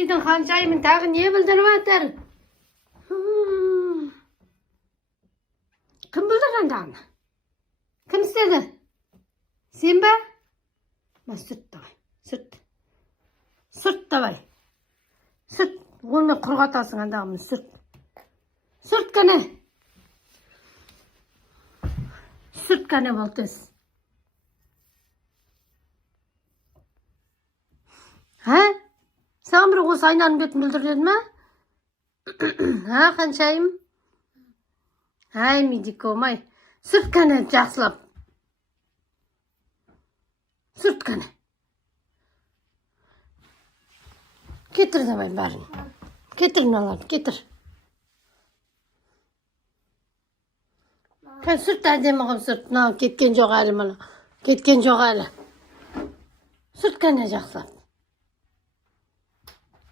үйдің ханшайымын тағы не білдіріп жатыр? Кім білдірген тағыны? Кім істеді? Сен ба? Сүрт давай, сүрт. Сүрт давай. Сүрт. Оны құрғатасың андағымын, сүрт. Сүрт кәне. Сүрт кәне болтыз. Ха? Саған бір осы айнаның бетін бүлдірден ма? Ха, қаншайым? Ай, медиком, ай. Сүрт кәне, жақсылап. Сүрт кәне. Кетір давай бәрін. Кетір мыналарды, кетір. Кән сүрт әдемі қып сүрт. Мынау кеткен жоқ әлі мұны. Кеткен жоқ әлі. Сүрт кәне жақсылап.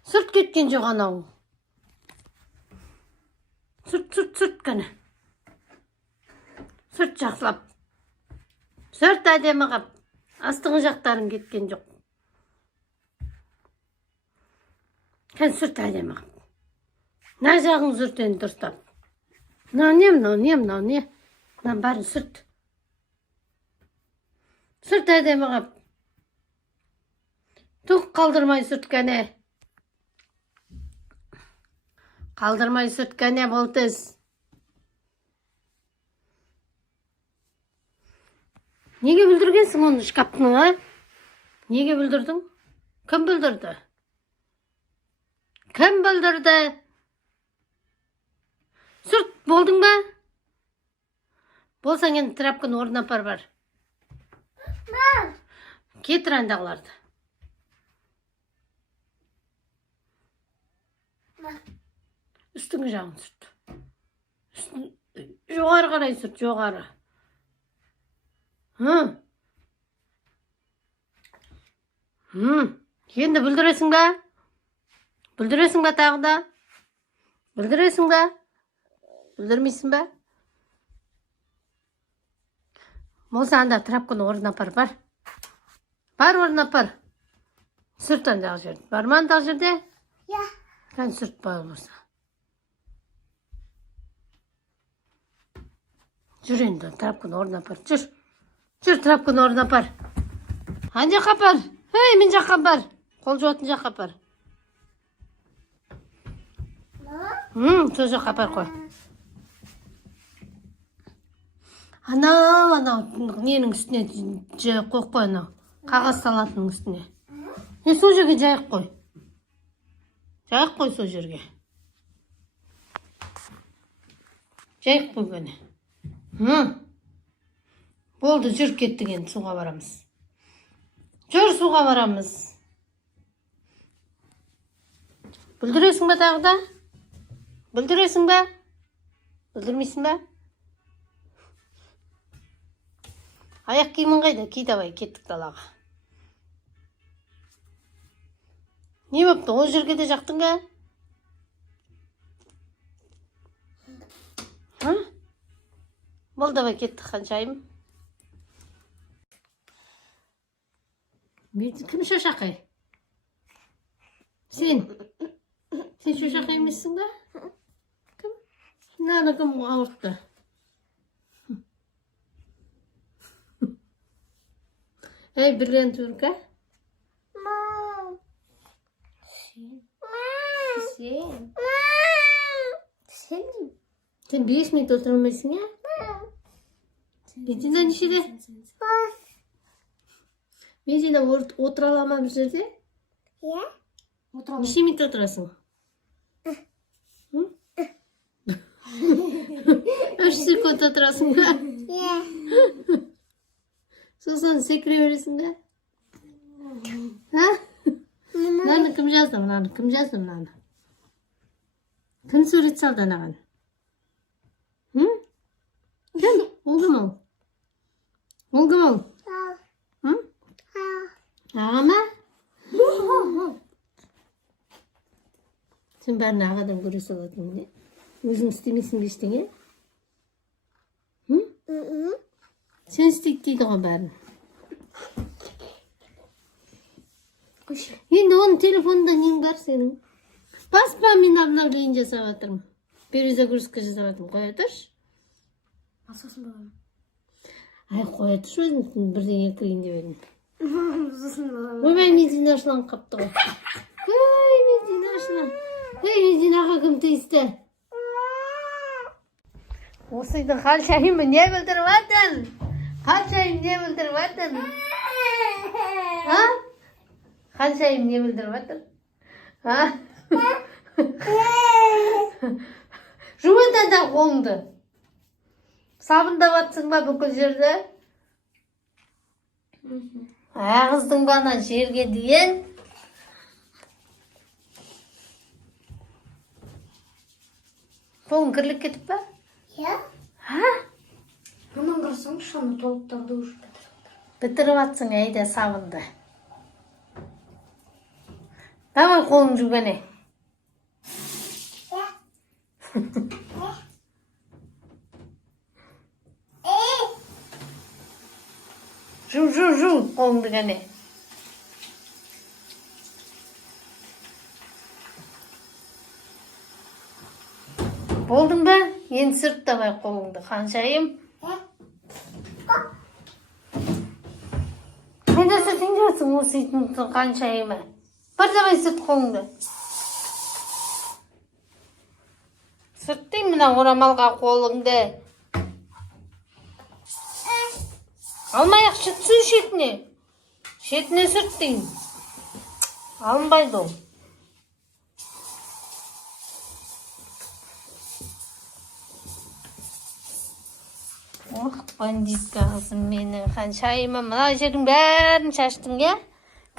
Сүрт кеткен жоқ анау. Сүрт кәне. Сүрт жақсылап. Сүрт әдемі қып. Астыңғы жақтарың кеткен жоқ. Кән сүрт әдемі қып. Мына жағың сүртені дұрыстап. Мынау не? Мынау бәрін сүрт. Сүрт әдемі қып. Тұқ қалдырмай сүрт кәне. Қалдырмай сүрт кәне болтыз. Неге бүлдіргенсің оны шкаптың, а? Неге бүлдірдің? Кім бүлдірді? Кім бүлдірді? Сүрт, болдың ба? Болсаң енді трапканы орнына апар бар. Кетір андағыларды. Үстіңгі жағын сүрт. Жоғары қарай сүрт, жоғары. Енді бүлдіресің ба? Бүлдіресің ба тағы да? Бүлдіресің ба? Бүлдірмейсің ба? Болса анда трапканы орнына апар, бар. Бар орнына апар. Сүрт андағы жерді. Бар ма андағы жерде? Я. Кән сүрт бар болса. Жүр енді, трапканы орнына апар. Жүр. Жүр, трапканы орнына апар. Ан жаққа апар. Ей, мен жаққа апар. Қол жуатын жаққа апар. Сол жаққа апар қой. Анау, ненің үстіне жайық қойып қой, анау. Қағаз салатының үстіне. Сол жерге жайық қой. Жайық қой сол жерге. Жайық қой көне. Болды, жүр кеттік енді, суға барамыз. Жүр, суға барамыз. Бүлдіресің ба тағы да? Бүлдіресің ба? Бүлдірмейсің ба? Аяқ киімін қайда? Ки давай, кеттік далаға. Не бопты? Ол жерге де жақтың ба? Бол давай, кеттік ханшайым. Кім шошақай? Сен? Сен шошақай емессің ба? Кім? Мынаны кім ауыртты? Эй, бірлен түрка? Сен 5 минут отыра алмайсың, я? Бензина нешеде? Бензина отыра аламын бір жерде? Я? Неше минут отырасың? 3 секунд отырасың ба? Я. Сосын секіре бересің ба? Мынаны кім жазды? Кім сурет салды анаған? Кім? Ол кім ол? Ол кім ол? Аға ма? Сен бәрін ағадан көре салатын не? Өзің істемейсің бе ештеңе? Сен істейді дейді ғой бәрін. Енді onun telefonunda neyin var senin? Basma, men обновление жасап жатырмын. Перезагрузка жасап жатырмын. Қоя тұршы. Сосын балам. Ай, қоя тұршы, өзің бірдеңе кірейін деп едім. Сосын балам. Ойбай, медицина ашыланып қапты ғой. Ой, медицина ашылан. Ой, медицинаға кім тиісті? Осы үйдің қаншайымы не білдіріп жатыр? Қаншайым не білдіріп жатыр? Ha? Қаншайым не білдіріп жатыр? Ha? Жуып ата қолыңды. Сабындап жатсың ба бүкіл жерді? Ағыздың ба ана жерге дейін? Қолың кірлік кетіп па? Ya? Ha? Hemen karşısın şunu toluklarda uçup Бітіріп жатсың әйде сабынды. Давай қолың жүгіне. Жу, қолыңды кәне. Болдың ба? Енді сүрт давай қолыңды, қаншайым. Қайда сүртің жатсың осы итің қаншайымы? Бір давай сүрт қолыңды. Сүрттің мына орамалға қолыңды. Алмай-ақ шытсын шетіне. Шетіне сүрттің. Алынбайды ол. Ох, бандитка қызым менің қаншайымы. Мына жердің бәрін шаштың, я?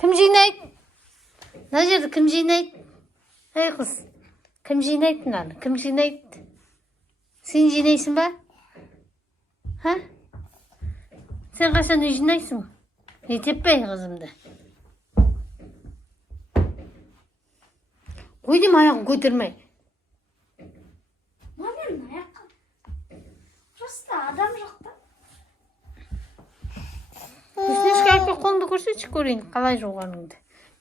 Кім жинайды? Мына жерді кім жинайды? Ей қыз, кім жинайды мынаны? Кім жинайды? Сен жинайсың ба? Ха? Сен қашан үй жинайсың? Теппей қызымды. Қой дейм, аяғын көтермей. Мамин аяққа. Просто адам жоқта. Үстінішке әппек қолыңды көрсетші көрейін, қалай жуғаныңды.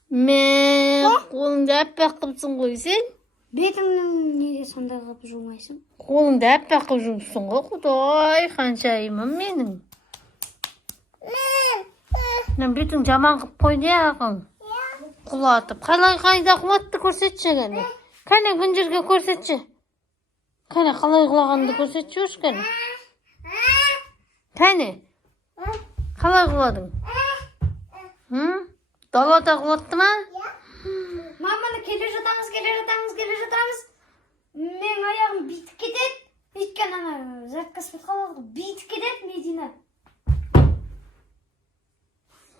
Қолыңды әппек қыпсың ғой сен. Бетіңнің неге сондай қылып жумайсың? Қолыңды әппек қып жұмсың ғой, құдай, қаншайымым менің. Бетің жаман қып қойды ағың. Құлатып. Қайда құлатты көрсетші кәне. Кәне күн жерге көрсетші. Кәне қалай құлағанды көрсетші өш кәне. Кәне. Қалай құладың? Далада құлатты ма? Маманы келе жатамыз. Мен аяғым битіп кетеді. Өйткені ана жатқаспет қалады. Битіп кетеді Медина.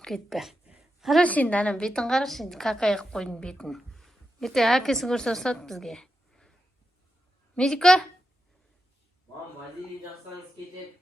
Кетпер. Қараш енді анам бетін қараш енді. Какаяқ қойдың бетін. Ете әкесі көрсе ұстады бізге. Медика? Мам, Вазилий жақсаңыз кетеді.